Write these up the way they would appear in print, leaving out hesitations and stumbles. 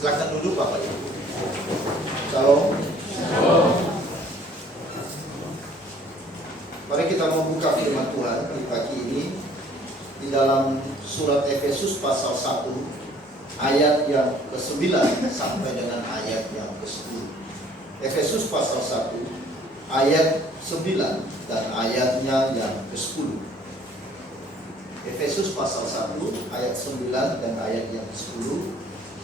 Silakan duduk Bapak Ibu. Shalom. Mari kita membuka firman Tuhan di pagi ini di dalam surat Efesus pasal 1 ayat yang ke-9 sampai dengan ayat yang ke-10. Efesus pasal 1 ayat 9 dan ayatnya yang ke-10. Efesus pasal 1 ayat 9 dan ayat yang ke-10.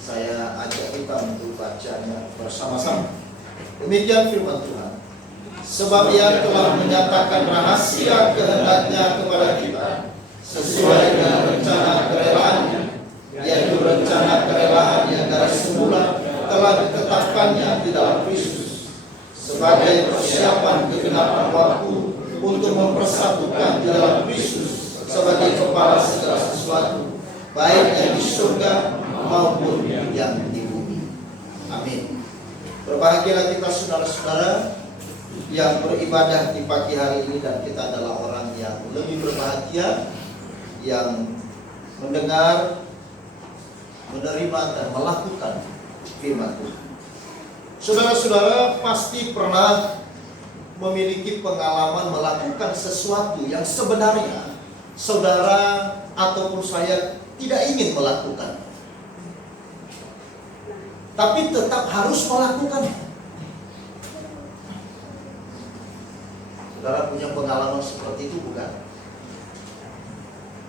Saya ajak kita untuk bacanya bersama-sama. Demikian firman Tuhan. Sebab Ia telah menyatakan rahasia kehendak-Nya kepada kita sesuai dengan rencana kerelaan-Nya, yaitu rencana kerelaan yang dari semula telah ditetapkannya di dalam Kristus sebagai persiapan kegenapan waktu untuk mempersatukan di dalam Kristus sebagai kepala segala sesuatu, baik yang di surga maupun yang di bumi. Amin. Berbahagialah kita saudara-saudara yang beribadah di pagi hari ini, dan kita adalah orang yang lebih berbahagia yang mendengar, menerima dan melakukan firman Tuhan. Saudara-saudara pasti pernah memiliki pengalaman melakukan sesuatu yang sebenarnya saudara ataupun saya tidak ingin melakukan, tapi tetap harus melakukannya. Saudara punya pengalaman seperti itu bukan?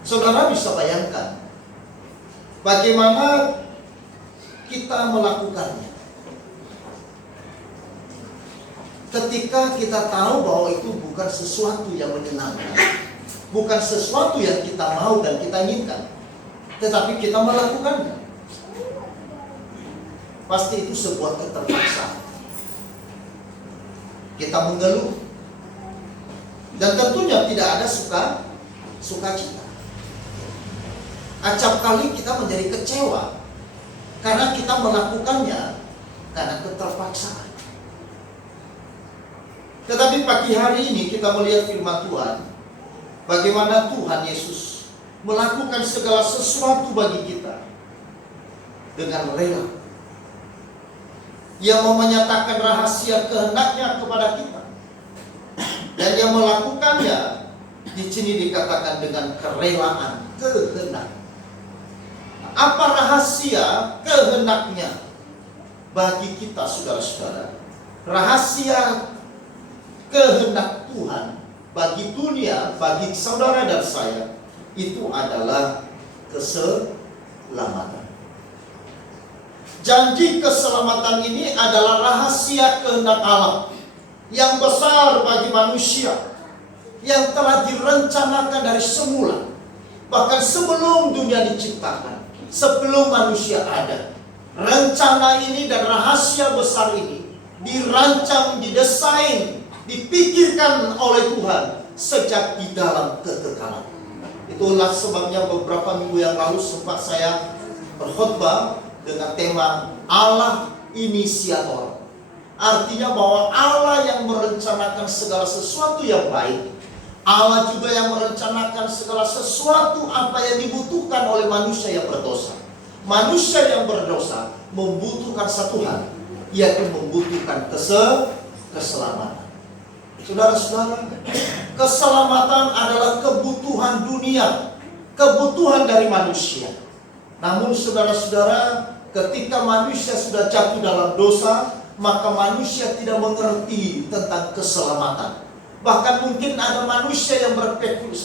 Saudara bisa bayangkan bagaimana kita melakukannya ketika kita tahu bahwa itu bukan sesuatu yang menyenangkan, bukan sesuatu yang kita mau dan kita inginkan, tetapi kita melakukannya. Pasti itu sebuah keterpaksaan. Kita mengeluh, dan tentunya tidak ada sukacita. Acap kali kita menjadi kecewa karena kita melakukannya karena keterpaksaan. Tetapi pagi hari ini kita melihat firman Tuhan, bagaimana Tuhan Yesus melakukan segala sesuatu bagi kita dengan rela. Yang mau menyatakan rahasia kehendak-Nya kepada kita, dan yang melakukannya di sini dikatakan dengan kerelaan, kehendak. Apa rahasia kehendak-Nya bagi kita saudara-saudara? Rahasia kehendak Tuhan bagi dunia, bagi saudara dan saya, itu adalah keselamatan. Janji keselamatan ini adalah rahasia kehendak Allah yang besar bagi manusia, yang telah direncanakan dari semula. Bahkan sebelum dunia diciptakan, sebelum manusia ada, rencana ini dan rahasia besar ini dirancang, didesain, dipikirkan oleh Tuhan sejak di dalam kekekalan. Itulah sebabnya beberapa minggu yang lalu sempat saya berkhotbah dengan tema Allah inisiator. Artinya bahwa Allah yang merencanakan segala sesuatu yang baik, Allah juga yang merencanakan segala sesuatu apa yang dibutuhkan oleh manusia yang berdosa. Manusia yang berdosa membutuhkan satu hal, yaitu membutuhkan keselamatan. Saudara-saudara, keselamatan adalah kebutuhan dunia, kebutuhan dari manusia. Namun saudara-saudara, ketika manusia sudah jatuh dalam dosa, maka manusia tidak mengerti tentang keselamatan. Bahkan mungkin ada manusia yang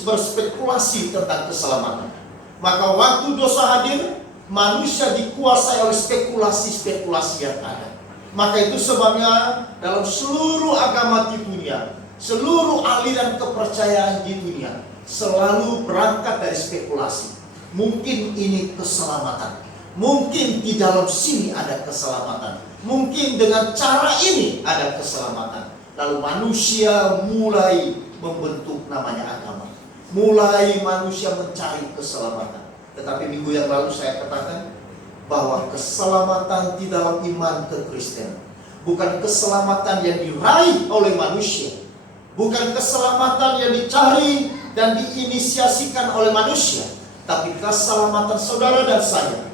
berspekulasi tentang keselamatan. Maka waktu dosa hadir, manusia dikuasai oleh spekulasi-spekulasi yang ada. Maka itu sebabnya dalam seluruh agama di dunia, seluruh aliran kepercayaan di dunia selalu berangkat dari spekulasi. Mungkin ini keselamatan, mungkin di dalam sini ada keselamatan, mungkin dengan cara ini ada keselamatan. Lalu manusia mulai membentuk namanya agama, mulai manusia mencari keselamatan. Tetapi minggu yang lalu saya katakan bahwa keselamatan di dalam iman kekristenan bukan keselamatan yang diraih oleh manusia, bukan keselamatan yang dicari dan diinisiasikan oleh manusia, tapi keselamatan saudara dan saya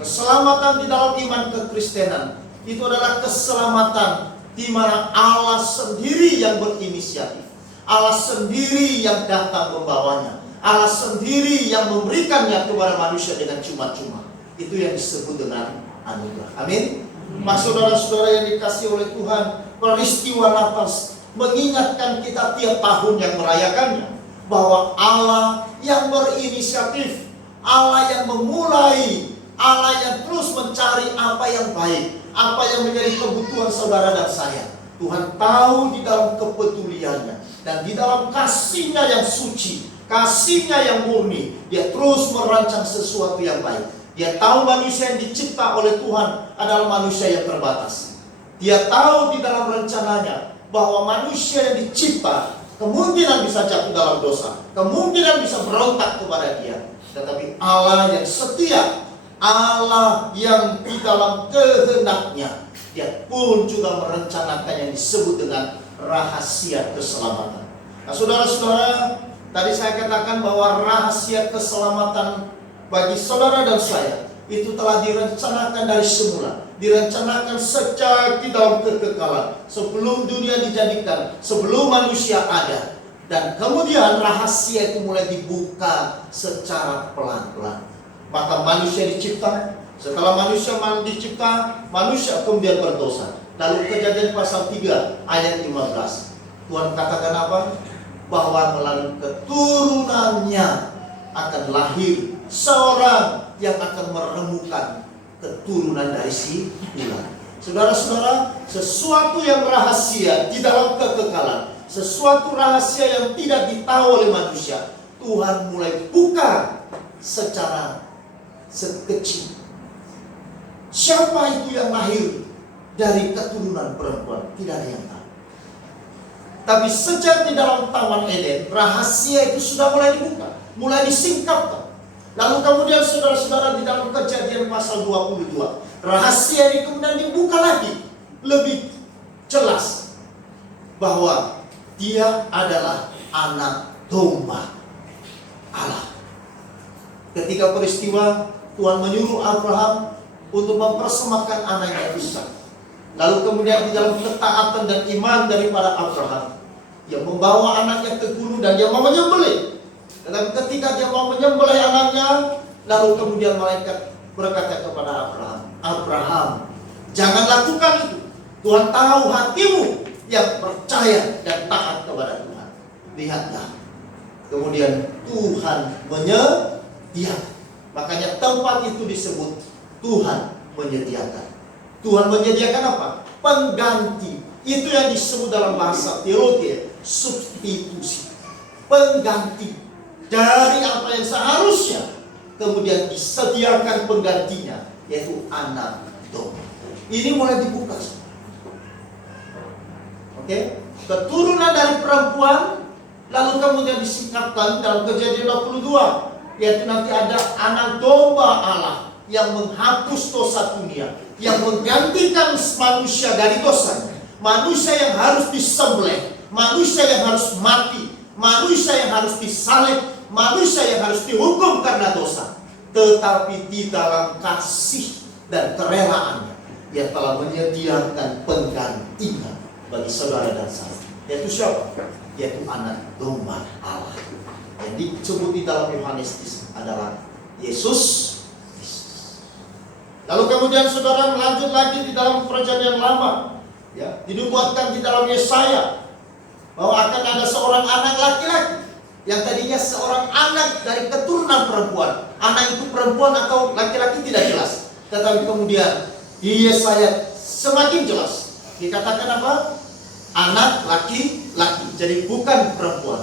Keselamatan di dalam iman kekristenan itu adalah keselamatan di mana Allah sendiri yang berinisiatif. Allah sendiri yang datang membawanya. Allah sendiri yang memberikannya kepada manusia dengan cuma-cuma. Itu yang disebut dengan anugerah. Amin. Saudara-saudara yang dikasihi oleh Tuhan, peristiwa Natal mengingatkan kita tiap tahun yang merayakannya bahwa Allah yang berinisiatif, Allah yang memulai, Allah yang terus mencari apa yang baik, apa yang menjadi kebutuhan saudara dan saya. Tuhan tahu di dalam kepeduliannya dan di dalam kasih-Nya yang suci, kasih-Nya yang murni, Dia terus merancang sesuatu yang baik. Dia tahu manusia yang dicipta oleh Tuhan adalah manusia yang terbatas. Dia tahu di dalam rencananya bahwa manusia yang dicipta kemungkinan bisa jatuh dalam dosa, kemungkinan bisa berontak kepada Dia. Tetapi Allah yang setia, Allah yang di dalam kehendak-Nya, Dia pun juga merencanakan yang disebut dengan rahasia keselamatan. Nah, saudara-saudara, tadi saya katakan bahwa rahasia keselamatan bagi saudara dan saya itu telah direncanakan dari semula, direncanakan sejak di dalam kekekalan, sebelum dunia dijadikan, sebelum manusia ada. Dan kemudian rahasia itu mulai dibuka secara pelan-pelan. Maka manusia dicipta. Setelah manusia dicipta, manusia kemudian berdosa. Lalu Kejadian pasal 3 ayat 15, Tuhan katakan apa? Bahwa melalui keturunannya akan lahir seorang yang akan menemukan keturunan dari si ular. Saudara-saudara, sesuatu yang rahasia di dalam kekekalan, sesuatu rahasia yang tidak ditahu oleh manusia, Tuhan mulai buka secara sekecil. Siapa itu yang lahir dari keturunan perempuan? Tidak ada yang tahu. Tapi sejak di dalam Taman Eden, rahasia itu sudah mulai dibuka, mulai disingkapkan. Lalu kemudian saudara-saudara di dalam Kejadian pasal 22, rahasia ini kemudian dibuka lagi lebih jelas bahwa Dia adalah anak domba Allah. Ketika peristiwa Tuhan menyuruh Abraham untuk mempersembahkan anaknya Ishak. Lalu kemudian di dalam ketaatan dan iman daripada Abraham, dia membawa anaknya ke gunung dan dia mau menyembelih. Dan ketika dia mau menyembelih anaknya, lalu kemudian malaikat berkata kepada Abraham, Abraham, jangan lakukan itu. Tuhan tahu hatimu yang percaya dan taat kepada Tuhan. Lihatlah. Kemudian Tuhan menyediakan. Makanya tempat itu disebut Tuhan menyediakan. Tuhan menyediakan apa? Pengganti. Itu yang disebut dalam bahasa teologi substitusi. Pengganti dari apa yang seharusnya, kemudian disediakan penggantinya, yaitu anak domba. Ini mulai dibuka. Oke? Keturunan dari perempuan, lalu kemudian disingkapkan dalam Kejadian 22. Yaitu nanti ada anak domba Allah yang menghapus dosa dunia, yang menggantikan manusia dari dosanya. Manusia yang harus disembelih, manusia yang harus mati, manusia yang harus disalib, manusia yang harus dihukum karena dosa. Tetapi di dalam kasih dan kerelaannya, Dia telah menyediakan penggantinya bagi saudara dan saya. Yaitu siapa? Yaitu anak domba Allah. Yang disebut di dalam Yohanes adalah Yesus. Lalu kemudian saudara melanjut lagi di dalam Perjanjian Lama, ya, dinubuatkan di dalam Yesaya bahwa akan ada seorang anak laki-laki yang tadinya seorang anak dari keturunan perempuan. Anak itu perempuan atau laki-laki tidak jelas. Tetapi kemudian di Yesaya semakin jelas dikatakan apa? Anak laki-laki, jadi bukan perempuan.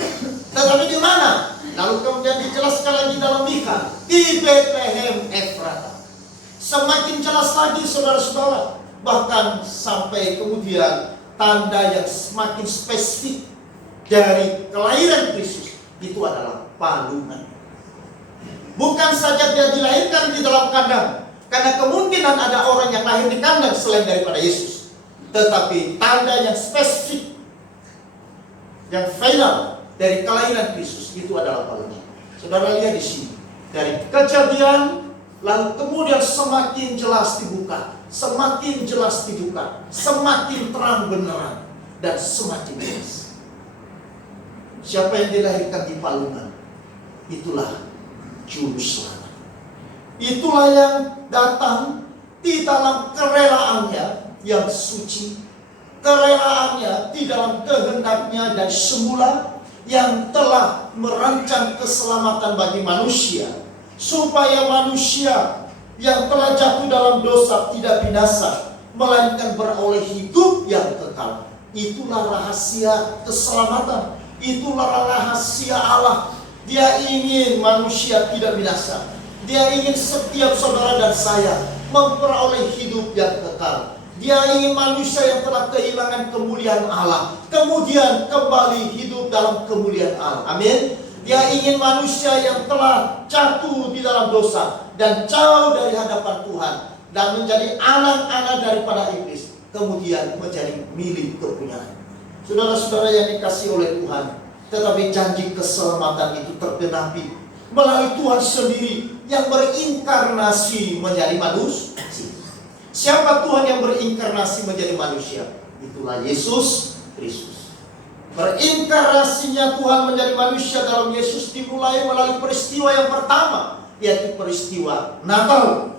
Tetapi di mana? Lalu kemudian dijelaskan lagi dalam Mika, di Bethlehem Efrata. Semakin jelas lagi saudara-saudara, bahkan sampai kemudian tanda yang semakin spesifik dari kelahiran Kristus itu adalah palungan. Bukan saja dia dilahirkan di dalam kandang, karena kemungkinan ada orang yang lahir di kandang selain daripada Yesus. Tetapi tanda yang spesifik, yang final dari kelahiran Kristus itu adalah palungan. Saudara lihat di sini, dari Kejadian Lalu kemudian semakin jelas dibuka, semakin jelas dibuka, semakin terang benerang, dan semakin jelas. Siapa yang dilahirkan di palungan, itulah juru selamat. Itulah yang datang di dalam kerelaannya yang suci, kerelaannya di dalam kehendaknya dari semula, yang telah merancang keselamatan bagi manusia, supaya manusia yang telah jatuh dalam dosa tidak binasa, melainkan beroleh hidup yang kekal. Itulah rahasia keselamatan, itulah rahasia Allah. Dia ingin manusia tidak binasa. Dia ingin setiap saudara dan saya memperoleh hidup yang kekal. Dia ingin manusia yang telah kehilangan kemuliaan Allah kemudian kembali hidup dalam kemuliaan Allah. Amin. Dia ingin manusia yang telah jatuh di dalam dosa dan jauh dari hadapan Tuhan dan menjadi anak-anak daripada iblis, kemudian menjadi milik kepunyaan. Saudara-saudara yang dikasihi oleh Tuhan, tetapi janji keselamatan itu tergenapi melalui Tuhan sendiri yang berinkarnasi menjadi manusia. Siapa Tuhan yang berinkarnasi menjadi manusia? Itulah Yesus Kristus. Berinkarnasinya Tuhan menjadi manusia dalam Yesus dimulai melalui peristiwa yang pertama, yaitu peristiwa Natal.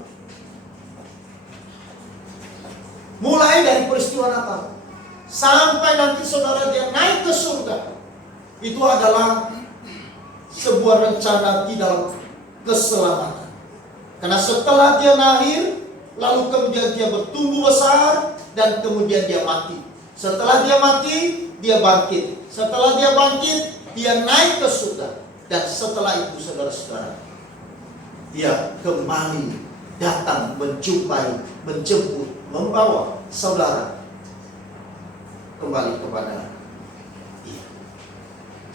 Mulai dari peristiwa Natal sampai nanti saudara dia naik ke surga, itu adalah sebuah rencana di dalam keselamatan. Karena setelah dia lahir, lalu kemudian dia bertumbuh besar, dan kemudian dia mati. Setelah dia mati, dia bangkit. Setelah dia bangkit, dia naik ke surga. Dan setelah itu saudara-saudara, dia kembali datang menjumpai, menjemput, membawa saudara kembali kepada dia.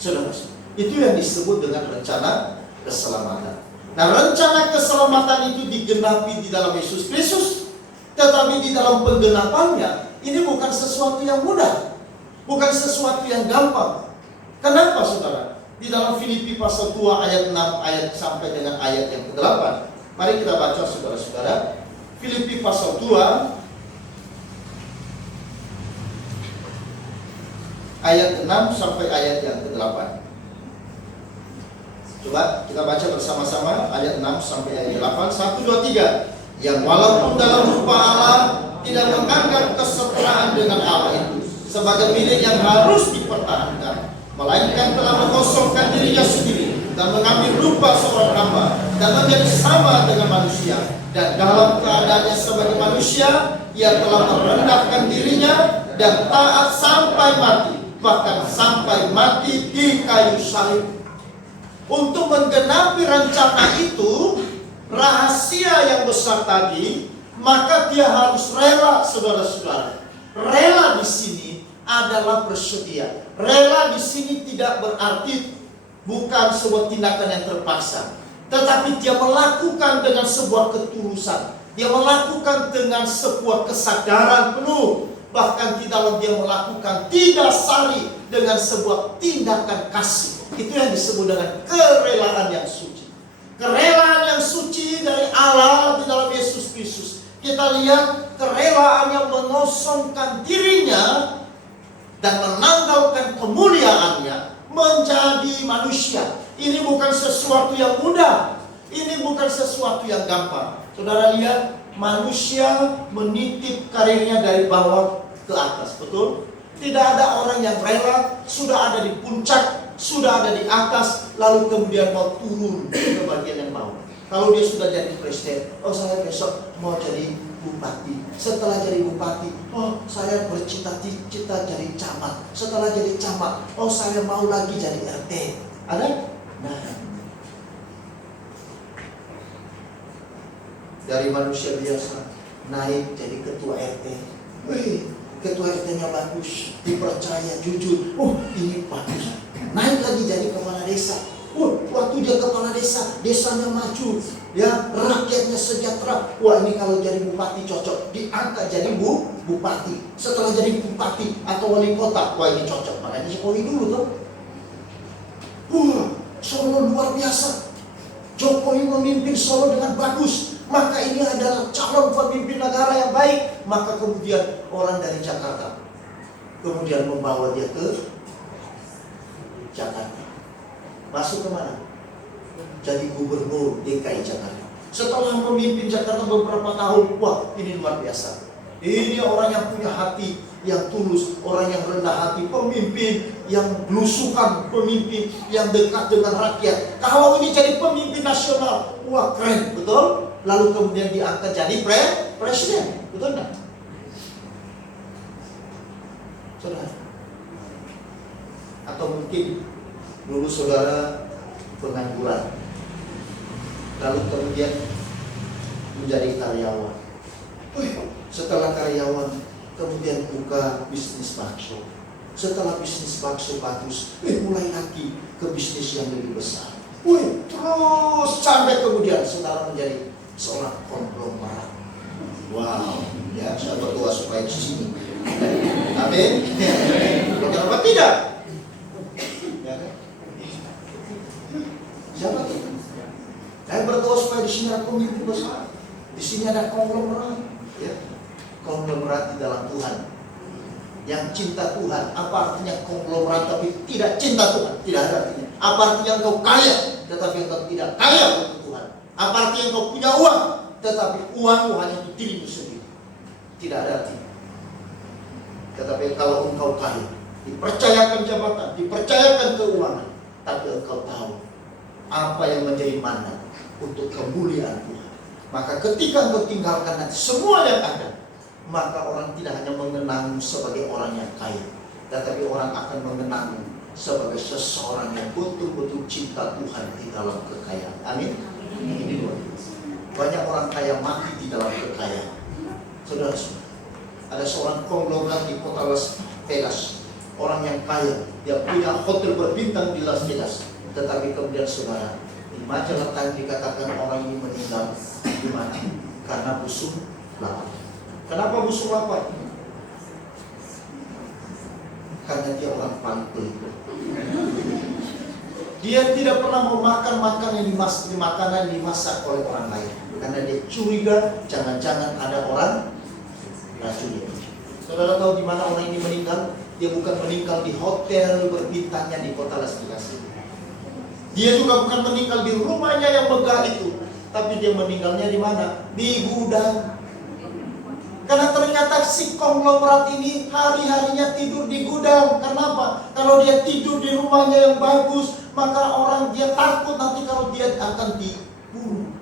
Saudara-saudara, itu yang disebut dengan rencana keselamatan. Nah, rencana keselamatan itu digenapi di dalam Yesus Kristus. Tetapi di dalam penggenapannya, ini bukan sesuatu yang mudah, bukan sesuatu yang gampang. Kenapa saudara? Di dalam Filipi pasal 2 ayat 6 ayat sampai dengan ayat yang ke-8. Mari kita baca saudara-saudara. Filipi pasal 2 ayat 6 sampai ayat yang ke-8. Coba kita baca bersama-sama ayat 6 sampai ayat 8. 1, 2, 3. Yang walaupun dalam rupa Allah tidak menganggap kesetaraan dengan Allah itu sebagai milik yang harus dipertahankan, melainkan telah mengosongkan dirinya sendiri dan mengambil rupa seorang hamba dan menjadi sama dengan manusia. Dan dalam keadaannya sebagai manusia, ia telah merendahkan dirinya dan taat sampai mati, bahkan sampai mati di kayu salib. Untuk menggenapi rencana itu, rahasia yang besar tadi, maka dia harus rela, saudara-saudara. Rela di sini adalah bersedia. Rela di sini tidak berarti bukan sebuah tindakan yang terpaksa, tetapi dia melakukan dengan sebuah ketulusan. Dia melakukan dengan sebuah kesadaran penuh. Bahkan di dalam dia melakukan didasari dengan sebuah tindakan kasih. Itu yang disebut dengan kerelaan yang suci. Kerelaan yang suci dari Allah di dalam Yesus Kristus. Kita lihat kerelaan yang mengosongkan dirinya dan menanggalkan kemuliaannya menjadi manusia. Ini bukan sesuatu yang mudah. Ini bukan sesuatu yang gampang. Saudara lihat, manusia menitip karirnya dari bawah ke atas, betul? Tidak ada orang yang rela sudah ada di puncak, sudah ada di atas, lalu kemudian mau turun ke bagian yang bawah. Kalau dia sudah jadi presiden, oh saya besok mau jadi bupati. Setelah jadi bupati, oh saya bercita-cita jadi camat. Setelah jadi camat, oh saya mau lagi jadi RT. Ada? Nah, dari manusia biasa naik jadi ketua RT. Wih, ketua RT-nya bagus, dipercaya, jujur. Oh, ini bagus. Naik lagi jadi kepala desa. Waktu dia kepala desa, desanya maju, ya, rakyatnya sejahtera. Wah, ini kalau jadi bupati cocok. Diangkat jadi bupati. Setelah jadi bupati atau wali kota, wah ini cocok. Makanya Jokowi dulu tuh. Solo luar biasa. Jokowi memimpin Solo dengan bagus. maka ini adalah calon pemimpin negara yang baik. Maka kemudian orang dari Jakarta kemudian membawa dia ke Jakarta. Masuk kemana? Jadi gubernur DKI Jakarta. Setelah memimpin Jakarta beberapa tahun, wah ini luar biasa. Ini orang yang punya hati yang tulus, orang yang rendah hati, pemimpin yang belusukan, pemimpin yang dekat dengan rakyat. Kalau ini jadi pemimpin nasional, wah keren, betul? Lalu kemudian diangkat jadi presiden, betul nggak? Saudara. Atau mungkin dulu saudara pengangguran, lalu kemudian menjadi karyawan. Setelah karyawan kemudian buka bisnis bakso. Setelah bisnis bakso bagus, mulai lagi ke bisnis yang lebih besar. Terus sampai kemudian saudara menjadi seorang konglomerat. Wow, ya saya berdoa supaya di sini. Amin. Kenapa tidak? Ya kan? Siapa kita? Saya berdoa supaya di sini ada pemimpin besar. Di sini ada konglomerat. Ya. Konglomerat di dalam Tuhan, yang cinta Tuhan. Apa artinya konglomerat tapi tidak cinta Tuhan? Tidak ada artinya. Apa artinya engkau kaya tetapi engkau tidak kaya untuk Tuhan? Apa artinya engkau punya uang tetapi uangmu hanya untuk dirimu sendiri? Tidak ada artinya. Tetapi kalau engkau kaya, dipercayakan jabatan, dipercayakan keuangan, tapi engkau tahu apa yang menjadi mandat untuk kemuliaan Tuhan, maka ketika engkau tinggalkan nanti semua yang ada, maka orang tidak hanya mengenangmu sebagai orang yang kaya, tetapi orang akan mengenangmu sebagai seseorang yang betul-betul cinta Tuhan di dalam kekayaan. Amin. Ini luar biasa. Banyak orang kaya mati di dalam kekayaan. Saudara-saudara, ada seorang konglomerat di kota Las Vegas, orang yang kaya, dia punya hotel berbintang di Las Vegas, tetapi kemudian saudara, di majalah Time dikatakan orang ini meninggal di mana? Karena busuk lapar. Kenapa busuk lapar? Karena dia orang paling pelit. Dia tidak pernah mau makan makanan yang dimasak oleh orang lain, karena dia curiga jangan-jangan ada orang racun dia. Saudara tahu di mana orang ini meninggal? Dia bukan meninggal di hotel berbintangnya di kota Las Vegas. Dia juga bukan meninggal di rumahnya yang megah itu, tapi dia meninggalnya di mana? Di gudang. Karena ternyata si konglomerat ini hari-harinya tidur di gudang. Kenapa? Kalau dia tidur di rumahnya yang bagus, maka orang dia takut nanti kalau dia akan dibunuh.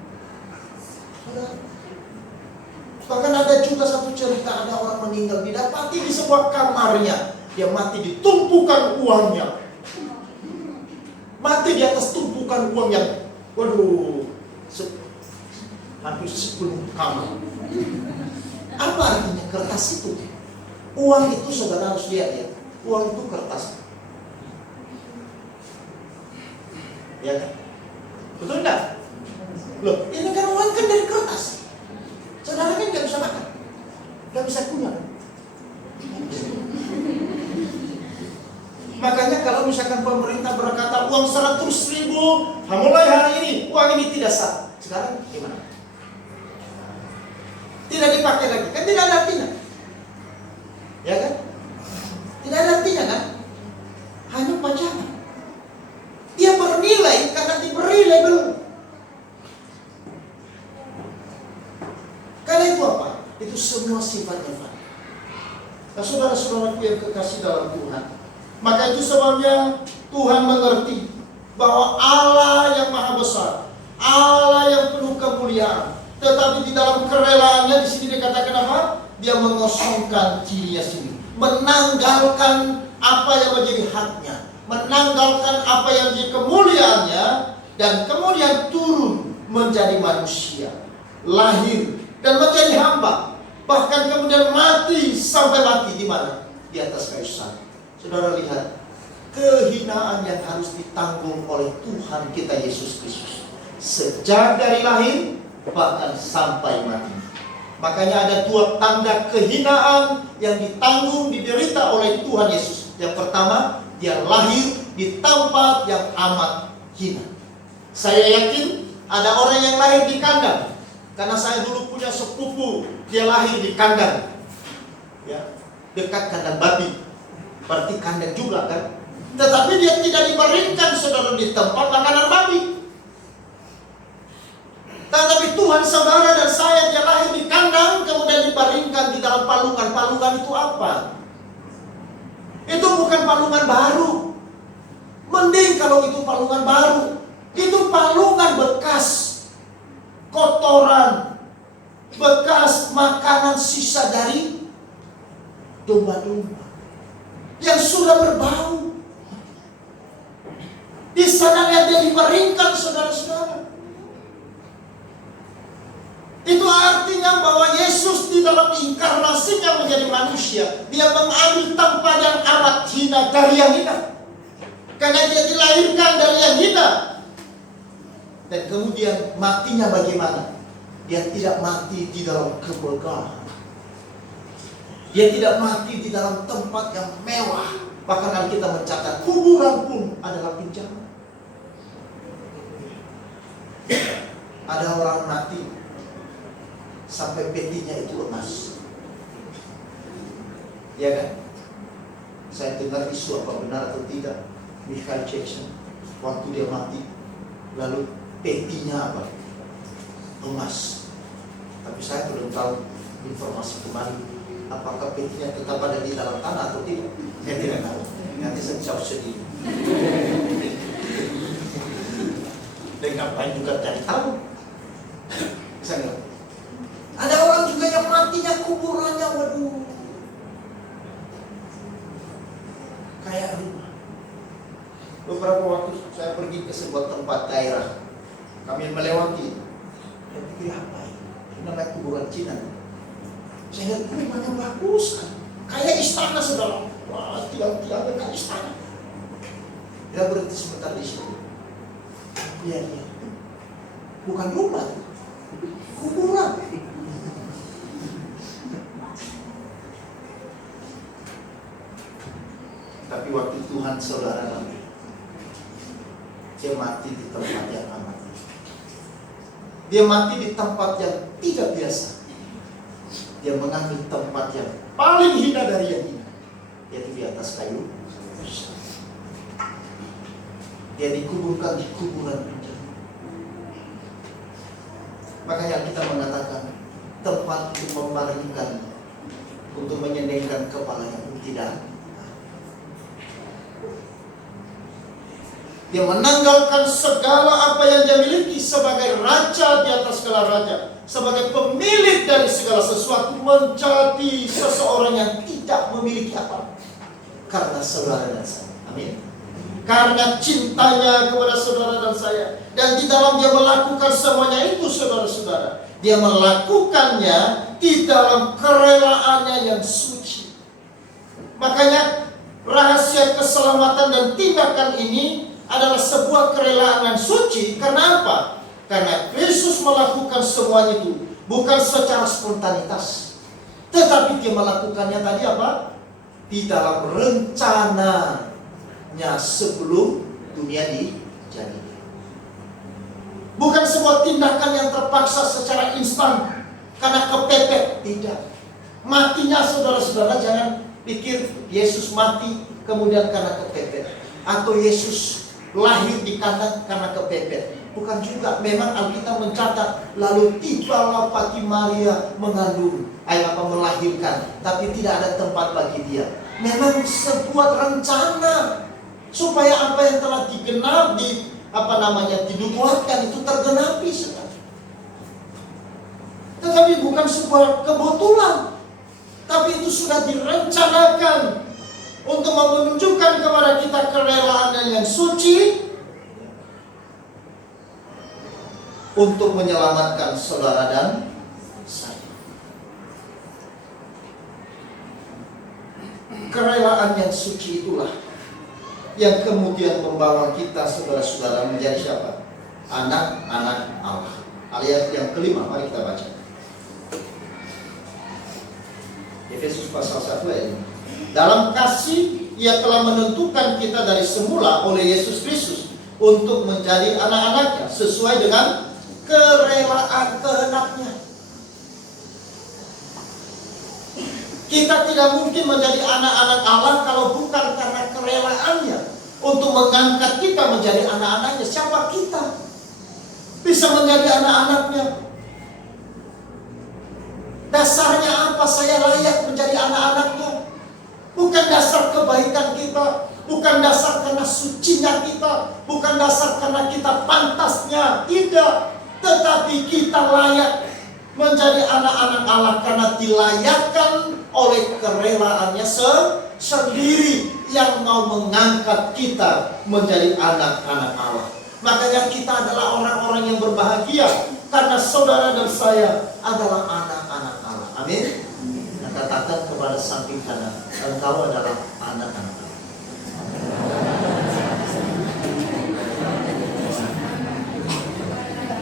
Bahkan ada juga satu cerita, ada orang meninggal didapati di sebuah kamarnya. Dia mati di tumpukan uangnya. Mati di atas tumpukan uang yang, waduh, hampir 10 kamar. Apa artinya kertas itu? Uang itu saudara harus lihat ya. Uang itu kertas. Ya kan? Betul enggak? Loh, ini kan uang kan dari kertas. Saudara kan gak bisa makan, gak bisa kunyah. Makanya kalau misalkan pemerintah berkata uang 100.000 mulai hari ini, uang ini tidak sah. Sekarang gimana? Tidak dipakai lagi, kan tidak ada artinya. Ya kan? Tidak ada artinya kan? Hanya pajangan. Dia bernilai karena diberi label. Karena itu apa? Itu semua sifatnya fana. Nah, saudara-saudaraku yang kekasih dalam Tuhan, maka itu sebabnya Tuhan mengerti bahwa Allah yang maha besar, Allah yang penuh kemuliaan, tetapi di dalam kerelaannya di sini dikatakan apa? Dia mengosongkan dirinya sendiri, menanggalkan apa yang menjadi haknya, menanggalkan apa yang menjadi kemuliaannya, dan kemudian turun menjadi manusia, lahir dan menjadi hamba, bahkan kemudian mati sampai mati di mana? Di atas kayu salib. Saudara lihat kehinaan yang harus ditanggung oleh Tuhan kita Yesus Kristus sejak dari lahir bahkan sampai mati. Makanya ada 2 tanda kehinaan yang ditanggung, diderita oleh Tuhan Yesus. Yang pertama, dia lahir di tempat yang amat hina. Saya yakin ada orang yang lahir di kandang, Karena saya dulu punya sepupu, dia lahir di kandang, ya, dekat kandang babi, berarti kandang juga kan. Tetapi dia tidak dibaringkan saudara di tempat makanan babi. Tetapi Tuhan saudara dan saya, dia lahir di kandang, kemudian dibaringkan di dalam palungan. Palungan itu apa? Itu bukan palungan baru. Mending kalau itu palungan baru. Itu palungan bekas kotoran, bekas makanan sisa dari domba-domba yang sudah berbau. Di sana dia dibaringkan saudara-saudara. Itu artinya bahwa Yesus di dalam inkarnasinya menjadi manusia, dia mengambil tempat yang amat hina dari yang hina. Karena dia dilahirkan dari yang hina. Dan kemudian matinya bagaimana? Dia tidak mati di dalam kemegahan. Dia tidak mati di dalam tempat yang mewah. Bahkan kalau kita mencatat, kuburan pun adalah penjara. Ada orang mati sampai petinya itu emas. Ya kan? Saya dengar isu apa benar atau tidak, Michael Jackson waktu dia mati, lalu petinya apa? Emas. Tapi saya belum tahu informasi kembali apakah petinya tetap ada di dalam tanah atau tidak. Saya tidak tahu. Nanti saya jauh sedih. Dan ngapain juga cari tahu. Saya ada orang juga yang matinya kuburannya, waduh, kayak rumah. Beberapa waktu saya pergi ke sebuah tempat daerah, kami melewati, saya pikir apa ini? Ini namanya kuburan Cina. Saya lihat rumahnya bagus kan, kayak istana saudara. Wah, tiang-tiangnya kayak istana. Dia berhenti sebentar di situ. Iya, bukan rumah, kuburan. Tapi waktu Tuhan saudara nanti, dia mati di tempat yang amat. Dia mati di tempat yang tidak biasa. Dia mengambil tempat yang paling hina dari yang hina, yaitu di atas kayu. Dia dikuburkan di kuburan penjara. Makanya kita mengatakan tempat untuk membaringkan, untuk menyendengkan kepalanya pun tidak. Dia menanggalkan segala apa yang dia miliki sebagai raja di atas segala raja, sebagai pemilik dari segala sesuatu, menjadi seseorang yang tidak memiliki apa, karena saudara dan saya. Amin. Karena cintanya kepada saudara dan saya, dan di dalam dia melakukan semuanya itu saudara-saudara, dia melakukannya di dalam kerelaannya yang suci. Makanya rahasia keselamatan dan tindakan ini adalah sebuah kerelaan yang suci. Karena apa? Karena Yesus melakukan semuanya itu bukan secara spontanitas, tetapi dia melakukannya tadi apa? Di dalam rencananya sebelum dunia dijadikan. Bukan sebuah tindakan yang terpaksa secara instan karena kepepet, tidak. Matinya saudara-saudara, jangan pikir Yesus mati kemudian karena kepepet, atau Yesus lahir di kandang karena kepepet. Bukan juga. Memang Alkitab mencatat, lalu tibalah Pati Maria mengandung, melahirkan, tapi tidak ada tempat bagi dia. Memang sebuah rencana supaya apa yang telah digenapi, dinubuatkan itu tergenapi sekali. Tetapi bukan sebuah kebetulan, tapi itu sudah direncanakan untuk menunjukkan kepada kita kerelaan yang suci untuk menyelamatkan saudara dan saya. Kerelaan yang suci itulah yang kemudian membawa kita saudara-saudara menjadi siapa? Anak-anak Allah. Ayat yang kelima, mari kita baca. Efesus pasal 1 ayat 5. Dalam kasih ia telah menentukan kita dari semula oleh Yesus Kristus untuk menjadi anak-anaknya sesuai dengan kerelaan kehendaknya. Kita tidak mungkin menjadi anak-anak Allah kalau bukan karena kerelaannya untuk mengangkat kita menjadi anak-anaknya. Siapa kita bisa menjadi anak-anaknya? Dasarnya apa saya layak menjadi anak-anaknya? Bukan dasar kebaikan kita, bukan dasar karena sucinya kita, bukan dasar karena kita pantasnya, tidak. Tetapi kita layak menjadi anak-anak Allah karena dilayakkan oleh kerelaannya sendiri yang mau mengangkat kita menjadi anak-anak Allah. Makanya kita adalah orang-orang yang berbahagia karena saudara dan saya adalah anak-anak Allah. Amin. Katakan kepada samping kanan, engkau adalah anak-anak Allah.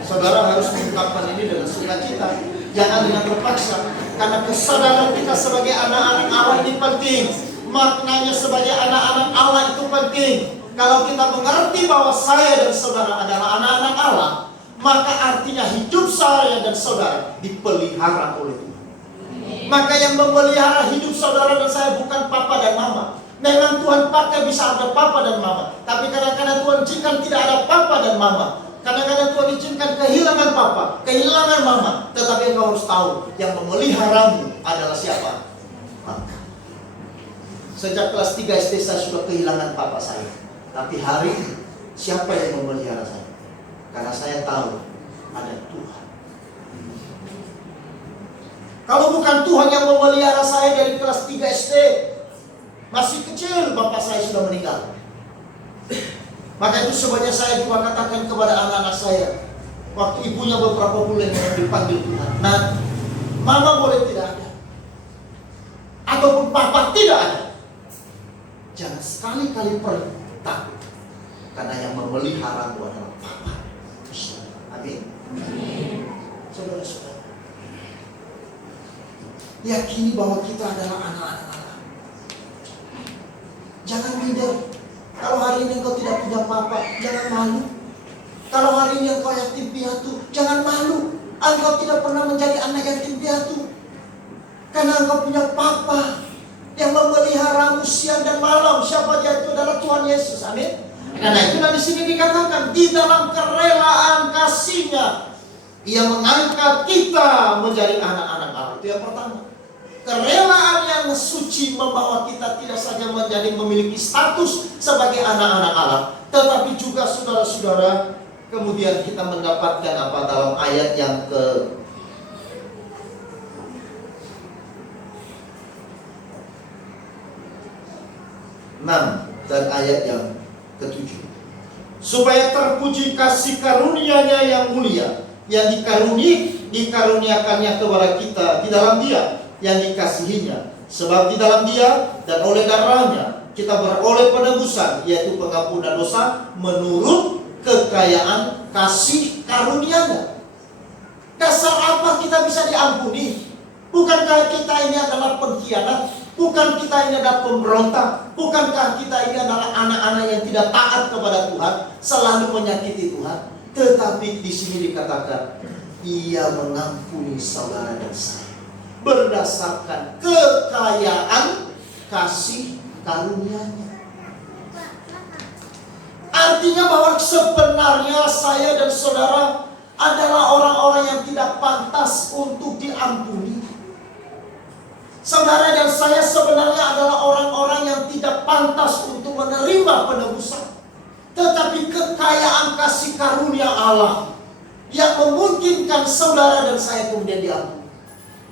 Saudara harus mengungkapkan ini dengan sukacita, jangan dengan terpaksa. Karena kesadaran kita sebagai anak-anak Allah ini penting. Maknanya sebagai anak-anak Allah itu penting. Kalau kita mengerti bahwa saya dan saudara adalah anak-anak Allah, maka artinya hidup saya dan saudara dipelihara oleh Tuhan. Maka yang memelihara hidup saudara dan saya bukan papa dan mama. Memang Tuhan pakai bisa ada papa dan mama, tapi kadang-kadang Tuhan izinkan tidak ada papa dan mama. Kadang-kadang Tuhan izinkan kehilangan papa, kehilangan mama. Tetapi engkau harus tahu, yang memeliharamu adalah siapa? Papa. Sejak kelas 3 SD saya sudah kehilangan papa saya. Tapi hari ini, siapa yang memelihara saya? Karena saya tahu, ada Tuhan. Kalau bukan Tuhan yang memelihara saya dari kelas 3 SD, masih kecil bapak saya sudah meninggal. Maka itu sebenarnya saya juga katakan kepada anak-anak saya, waktu ibunya beberapa bulan yang dipanggil Tuhan, nah, mama boleh tidak ada, ataupun papa tidak ada. Jangan sekali-kali pernah takut, karena yang memelihara adalah papa. Amin. Saudara-saudara, yakini bahwa kita adalah anak-anak Allah. Jangan minder. Kalau hari ini engkau tidak punya papa, jangan malu. Kalau hari ini engkau yatim piatu, jangan malu. Engkau tidak pernah menjadi anak yatim piatu. Karena engkau punya papa yang memeliharamu siang dan malam. Siapa dia? Itu adalah Tuhan Yesus. Amin. Karena itu di sini dikatakan, di dalam kerelaan kasih-Nya, Ia mengangkat kita menjadi anak-anak Allah. Itu yang pertama. Kerelaan yang suci membawa kita tidak saja menjadi memiliki status sebagai anak-anak Allah, tetapi juga saudara-saudara, kemudian kita mendapatkan apa dalam ayat yang ke 6 dan ayat yang ke-7. Supaya terpuji kasih karunia-Nya yang mulia, yang dikaruniakannya kepada kita di dalam Dia yang dikasihinya. Sebab di dalam Dia dan oleh darahnya kita beroleh penebusan, yaitu pengampunan dosa menurut kekayaan kasih karunia-Nya. Dasar apa kita bisa diampuni? Bukankah kita ini adalah pengkhianat? Bukan kita ini adalah pemberontak? Bukankah kita ini adalah anak-anak yang tidak taat kepada Tuhan, selalu menyakiti Tuhan? Tetapi di sini dikatakan, Ia mengampuni saudara dan saya berdasarkan kekayaan kasih karunia-Nya. Artinya bahwa sebenarnya saya dan saudara adalah orang-orang yang tidak pantas untuk diampuni. Saudara dan saya sebenarnya adalah orang-orang yang tidak pantas untuk menerima penebusan. Tetapi kekayaan kasih karunia Allah yang memungkinkan saudara dan saya kemudian diampuni.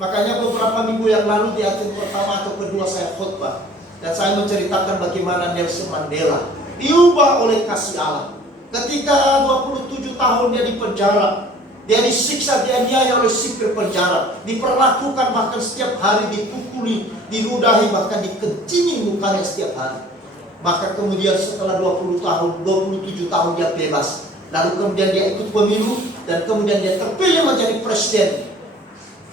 Makanya beberapa minggu yang lalu di akhir pertama atau kedua saya khotbah, dan saya menceritakan bagaimana Nelson Mandela diubah oleh kasih Allah. Ketika 27 tahun dia di penjara, dia disiksa, dia dianiaya oleh sipir penjara, diperlakukan bahkan setiap hari, dipukuli, diludahi, bahkan dikencingi mukanya setiap hari. Maka kemudian setelah 27 tahun dia bebas. Lalu kemudian dia ikut pemilu, dan kemudian dia terpilih menjadi presiden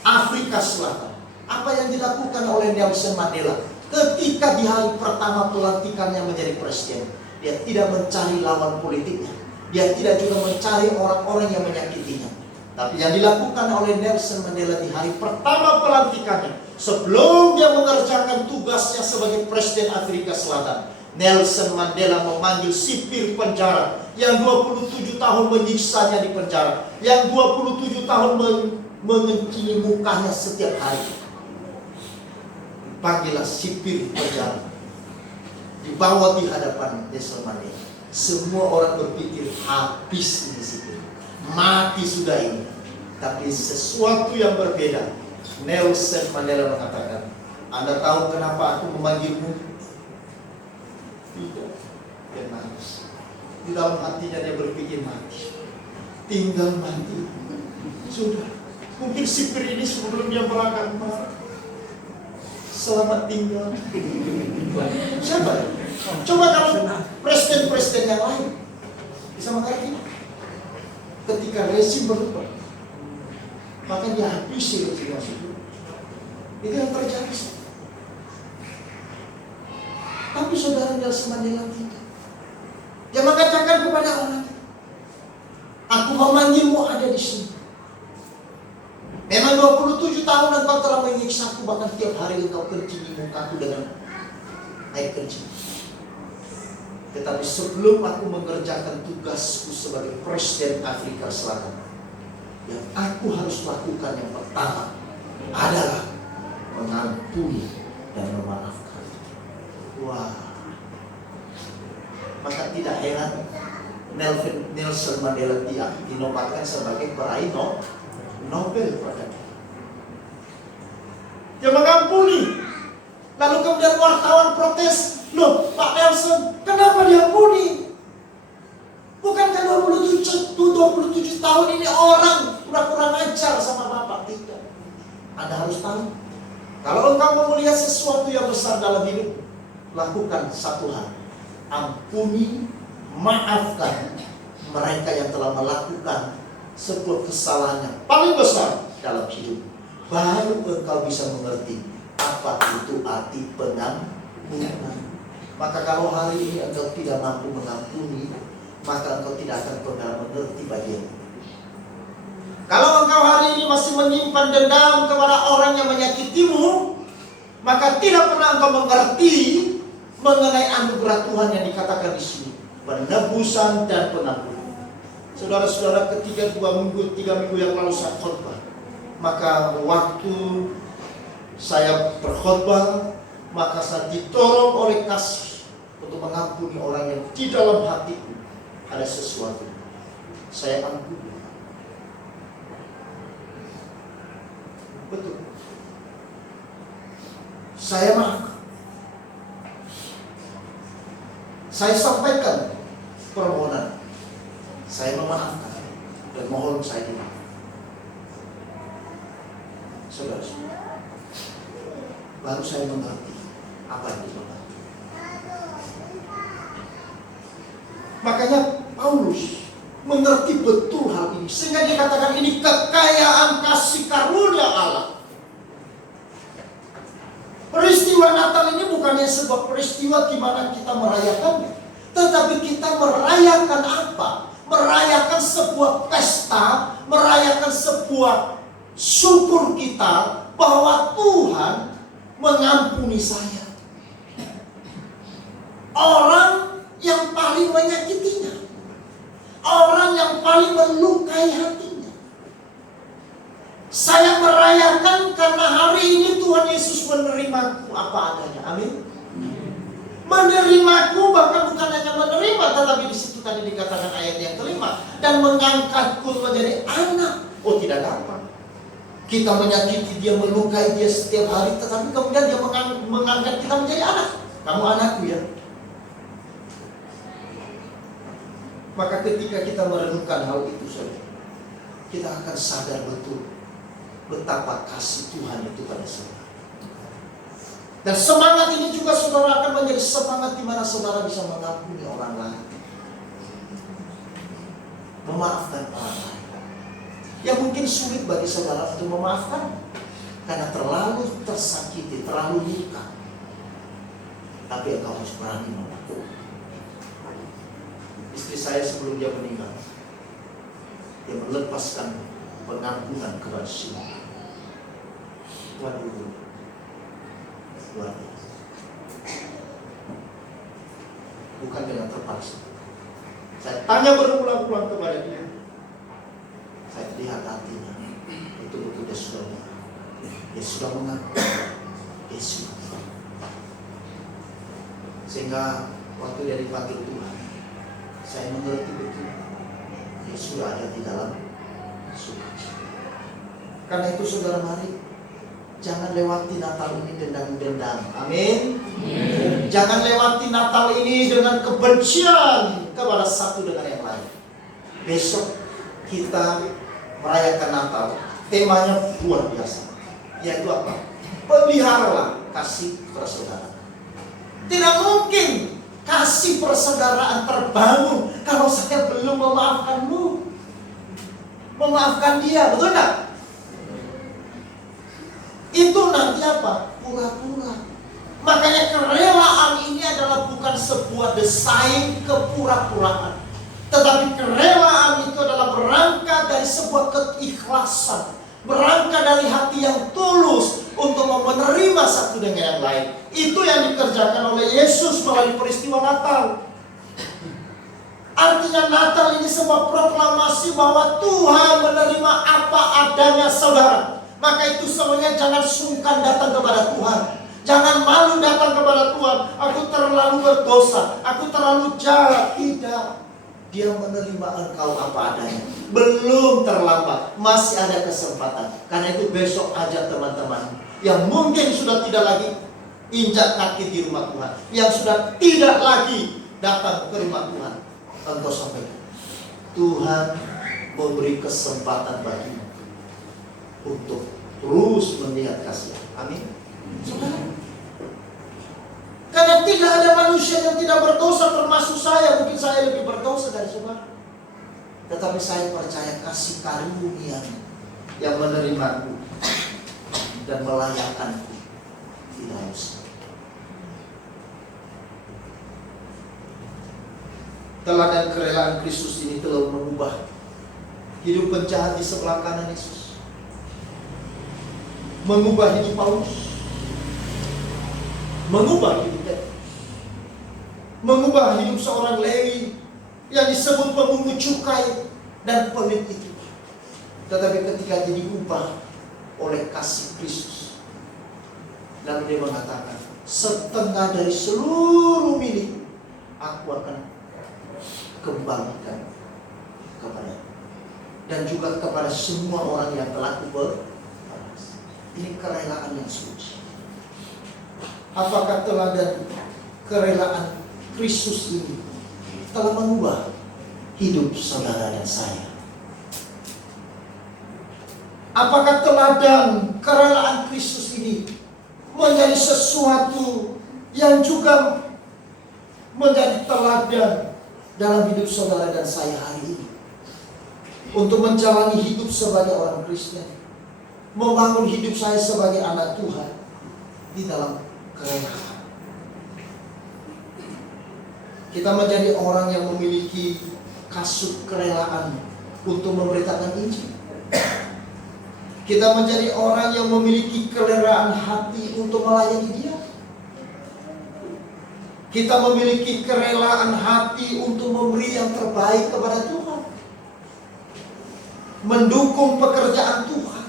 Afrika Selatan. Apa yang dilakukan oleh Nelson Mandela ketika di hari pertama pelantikannya menjadi presiden? Dia tidak mencari lawan politiknya. Dia tidak juga mencari orang-orang yang menyakitinya. Tapi yang dilakukan oleh Nelson Mandela di hari pertama pelantikannya, sebelum dia mengerjakan tugasnya sebagai Presiden Afrika Selatan, Nelson Mandela memanggil sipir penjara yang 27 tahun menyiksanya di penjara, yang 27 tahun mengencingi mukanya setiap hari. Dipanggillah sipir penjara, dibawa di hadapan Nelson Mandela. Semua orang berpikir habis ini sipir, mati sudah ini. Tapi sesuatu yang berbeda. Nelson Mandela mengatakan, Anda tahu kenapa aku memanggilmu? Tidak. Dia nangis. Di dalam hatinya dia berpikir mati, tinggal mati. Sudah. Mungkin sipir ini sebelum dia berangkat marah, selamat tinggal. Siapa? Coba kalau presiden-presiden yang lain bisa mengerti. Ketika rezim berubah, maka dia habisi rezim itu. Itu yang terjadi. Tapi saudara Nelson Mandela tidak. Dia mengatakan kepada orang, aku memanggilmu ada di sini. Memang 27 tahun engkau telah menyiksaku, bahkan tiap hari engkau kencingi mukaku dengan air kencing. Tetapi sebelum aku mengerjakan tugasku sebagai Presiden Afrika Selatan, yang aku harus lakukan yang pertama adalah mengampuni dan memaafkan. Wah, maka tidak heran Nelson Mandela dinobatkan sebagai peraih Nobel pada dia mengampuni. Lalu kemudian wartawan protes, loh Pak Nelson, kenapa diampuni? Bukankah 27 tahun ini orang kurang ajar sama Bapak? Tidak. Anda harus tahu, kalau engkau mau melihat sesuatu yang besar dalam hidup, lakukan satu hal: ampuni, maafkan mereka yang telah melakukan sebuah kesalahan yang paling besar dalam hidup. Baru engkau bisa mengerti apa itu arti pengampunan. Maka kalau hari ini engkau tidak mampu mengampuni, maka engkau tidak akan pernah mengerti bagian. Kalau engkau hari ini masih menyimpan dendam kepada orang yang menyakitimu, maka tidak pernah engkau mengerti mengenai anugerah Tuhan yang dikatakan di sini, penebusan dan pengampunan. Saudara-saudara, ketika 3 minggu yang lalu saya khotbah, maka waktu saya berkhotbah, maka saya ditolong oleh kasih untuk mengampuni orang yang di dalam hatiku ada sesuatu. Saya ampuni. Betul. Saya maafkan. Saya sampaikan permohonan. Saya memaafkan dan mohon saya dimaafkan. Saudara, baru saya mengerti apa yang dimaksud. Makanya Paulus mengerti betul hal ini, sehingga dikatakan ini kekayaan kasih karunia Allah. Peristiwa Natal ini bukannya sebuah peristiwa di mana kita merayakannya, tetapi kita merayakan apa? Merayakan sebuah pesta, merayakan sebuah syukur kita bahwa Tuhan mengampuni saya. Orang yang paling menyakitinya, orang yang paling melukai hatinya. Saya merayakan karena hari ini Tuhan Yesus menerimaku apa adanya. Amin. Menerimaku, bahkan bukan hanya menerima, tetapi di situ tadi dikatakan ayat yang kelima, dan mengangkatku menjadi anak. Oh, tidak gampang. Kita menyakiti dia, melukai dia setiap hari, tetapi kemudian dia mengangkat kita menjadi anak. Kamu anakku ya. Maka ketika kita merenungkan hal itu, saudara, kita akan sadar betul betapa kasih Tuhan itu pada saudara. Dan semangat ini juga saudara akan menjadi semangat di mana saudara bisa mengampuni orang lain, memaafkan orang lain. Yang mungkin sulit bagi saudara untuk memaafkan karena terlalu tersakiti, terlalu luka. Tapi engkau harus berani memaafkan. Istri saya sebelum dia meninggal, dia melepaskan pengampunan kepada semua. Waduh, luar biasa. Bukan dengan terpaksa. Saya tanya berulang-ulang kepada dia. Saya lihat hatinya. Betul-betul dia sudah mengaku. Dia sudah mengaku. Dia sudah mengaku. Sehingga waktu dia dipanggil Tuhan, saya mengerti betul. Dia sudah ada di dalam sukacita. Karena itu saudara, mari jangan lewati Natal ini dendam-dendam. Amin. Jangan lewati Natal ini dengan kebencian kepada satu dengan yang lain. Besok kita merayakan Natal. Temanya luar biasa. Yaitu apa? Peliharalah kasih persaudaraan. Tidak mungkin kasih persaudaraan terbangun kalau saya belum memaafkanmu. Memaafkan dia, betul enggak? Itu nanti apa? Pura-pura. Makanya kerelaan ini adalah bukan sebuah desain kepura-puraan, tetapi kerelaan itu adalah berangkat dari sebuah keikhlasan, berangkat dari hati yang tulus untuk menerima satu dengan yang lain. Itu yang dikerjakan oleh Yesus melalui peristiwa Natal. Artinya Natal ini sebuah proklamasi bahwa Tuhan menerima apa adanya saudara. Maka itu semuanya jangan sungkan datang kepada Tuhan. Jangan malu datang kepada Tuhan. Aku terlalu berdosa, aku terlalu jahat. Tidak. Dia menerima engkau apa adanya. Belum terlambat, masih ada kesempatan. Karena itu besok ajak teman-teman yang mungkin sudah tidak lagi injak kaki di rumah Tuhan, yang sudah tidak lagi datang ke rumah Tuhan, engkau sampaikan, Tuhan memberi kesempatan bagimu untuk terus melihat kasih. Amin. Saudara, karena tidak ada manusia yang tidak berdosa, termasuk saya. Mungkin saya lebih berdosa dari saudara, tetapi saya percaya kasih karunia yang menerimaku dan melayakkanku tidak usah. Teladan kerelaan Kristus ini telah mengubah hidup penjahat di sebelah kanan Yesus, mengubah hidup Paulus, mengubah hidup Petrus, mengubah hidup seorang Lewi yang disebut pemungut cukai dan pelit itu. Tetapi ketika dia diubah oleh kasih Kristus, lalu dia mengatakan, setengah dari seluruh milik aku akan kembalikan kepada, dan juga kepada semua orang yang telah kubalas. Ini kerelaan yang suci. Apakah teladan kerelaan Kristus ini telah mengubah hidup saudara dan saya? Apakah teladan kerelaan Kristus ini menjadi sesuatu yang juga menjadi teladan dalam hidup saudara dan saya hari ini, untuk menjalani hidup sebagai orang Kristen, membangun hidup saya sebagai anak Tuhan di dalam kerelaan? Kita menjadi orang yang memiliki kasut kerelaan untuk memberitakan Injil. Kita menjadi orang yang memiliki kerelaan hati untuk melayani Dia. Kita memiliki kerelaan hati untuk memberi yang terbaik kepada Tuhan, mendukung pekerjaan Tuhan.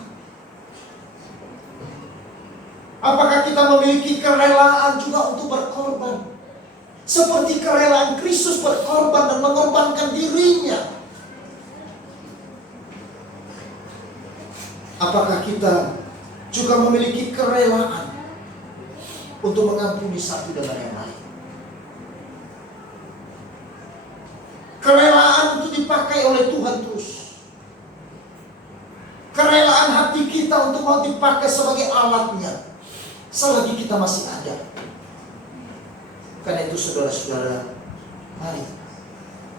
Apakah kita memiliki kerelaan juga untuk berkorban, seperti kerelaan Kristus berkorban dan mengorbankan dirinya? Apakah kita juga memiliki kerelaan untuk mengampuni satu dengan yang lain? Kerelaan itu dipakai oleh Tuhan terus. Kerelaan hati kita untuk mau dipakai sebagai alatnya selagi kita masih ada. Karena itu saudara-saudara, mari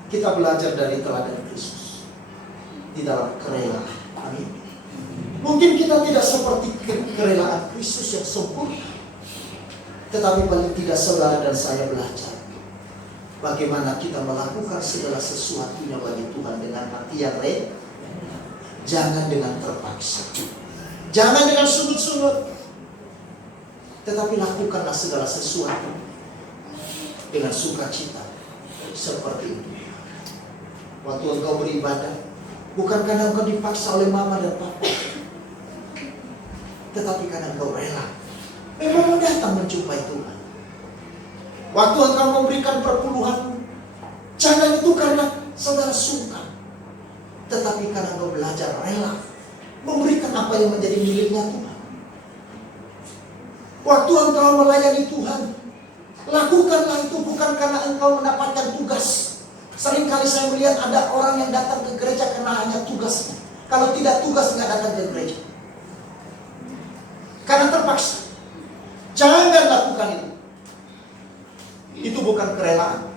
kita belajar dari teladan Kristus di dalam kerelaan. Amin. Mungkin kita tidak seperti kerelaan Kristus yang sempurna, tetapi paling tidak saudara dan saya belajar bagaimana kita melakukan segala sesuatunya bagi Tuhan dengan hati yang rela. Jangan dengan terpaksa, jangan dengan sungut-sungut, tetapi lakukanlah segala sesuatu dengan sukacita seperti itu. Waktu engkau beribadah, bukan karena engkau dipaksa oleh mama dan papa, tetapi karena engkau rela. Memang mau datang menjumpai Tuhan. Waktu engkau memberikan perpuluhan, jangan itu karena saudara sungkan, tetapi karena engkau belajar rela memberikan apa yang menjadi miliknya Tuhan. Waktu engkau melayani Tuhan, lakukanlah itu bukan karena engkau mendapatkan tugas. Seringkali saya melihat ada orang yang datang ke gereja karena hanya tugasnya. Kalau tidak tugas, nggak datang ke gereja. Karena terpaksa. Jangan lakukan itu. Itu bukan kerelaan.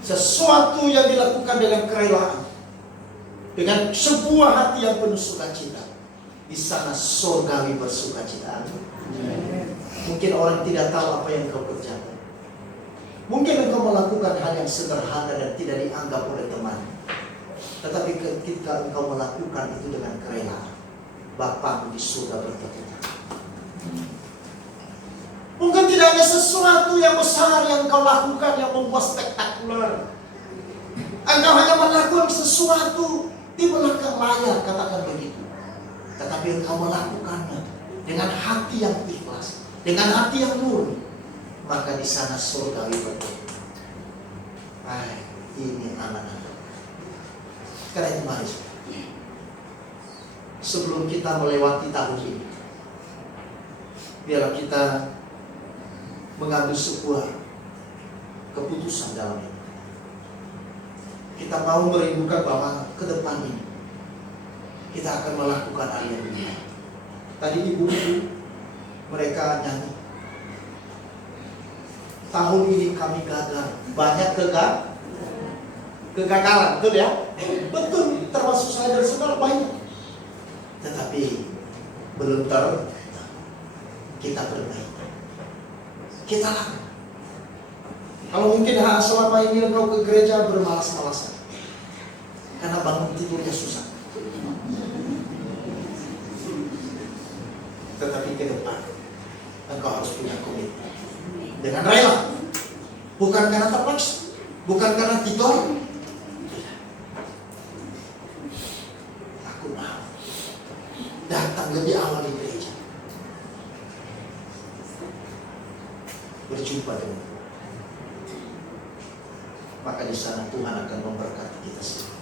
Sesuatu yang dilakukan dengan kerelaan, dengan sebuah hati yang penuh sukacita, di sana surgawi bersukacita. Mungkin orang tidak tahu apa yang kau kerjakan. Mungkin engkau melakukan hal yang sederhana dan tidak dianggap oleh teman. Tetapi ketika engkau melakukan itu dengan kerelaan, Bapakmu di surga bertepuk tangan. Mungkin tidak ada sesuatu yang besar yang engkau lakukan yang membuat spektakuler. Engkau hanya melakukan sesuatu di belakang layar, katakan begitu. Tetapi engkau melakukannya dengan hati yang ikhlas, dengan hati yang murni, maka di sana surgawi bertemu. Ini anak-anak. Karena itu mari, sebelum kita melewati tahun ini, biarlah kita mengambil sebuah keputusan dalam ini. Kita mau merindukan bahwa ke depan ini kita akan melakukan hal yang ini. Tadi ibu-ibu mereka nyanyi, tahun ini kami gagal, banyak kegagalan, betul ya? Betul, termasuk saya dan saudara banyak. Tetapi belum kita berbaik. Kita lakukan. Kalau mungkin selama ini engkau ke gereja bermalas-malasan karena bangun tidurnya susah. Tetapi ke depan engkau harus punya komitmen dengan rela, bukan karena terpaksa, bukan karena didorong. Aku mau datang lebih awal di gereja, berjumpa dengan Tuhan. Maka di sana Tuhan akan memberkati kita semua.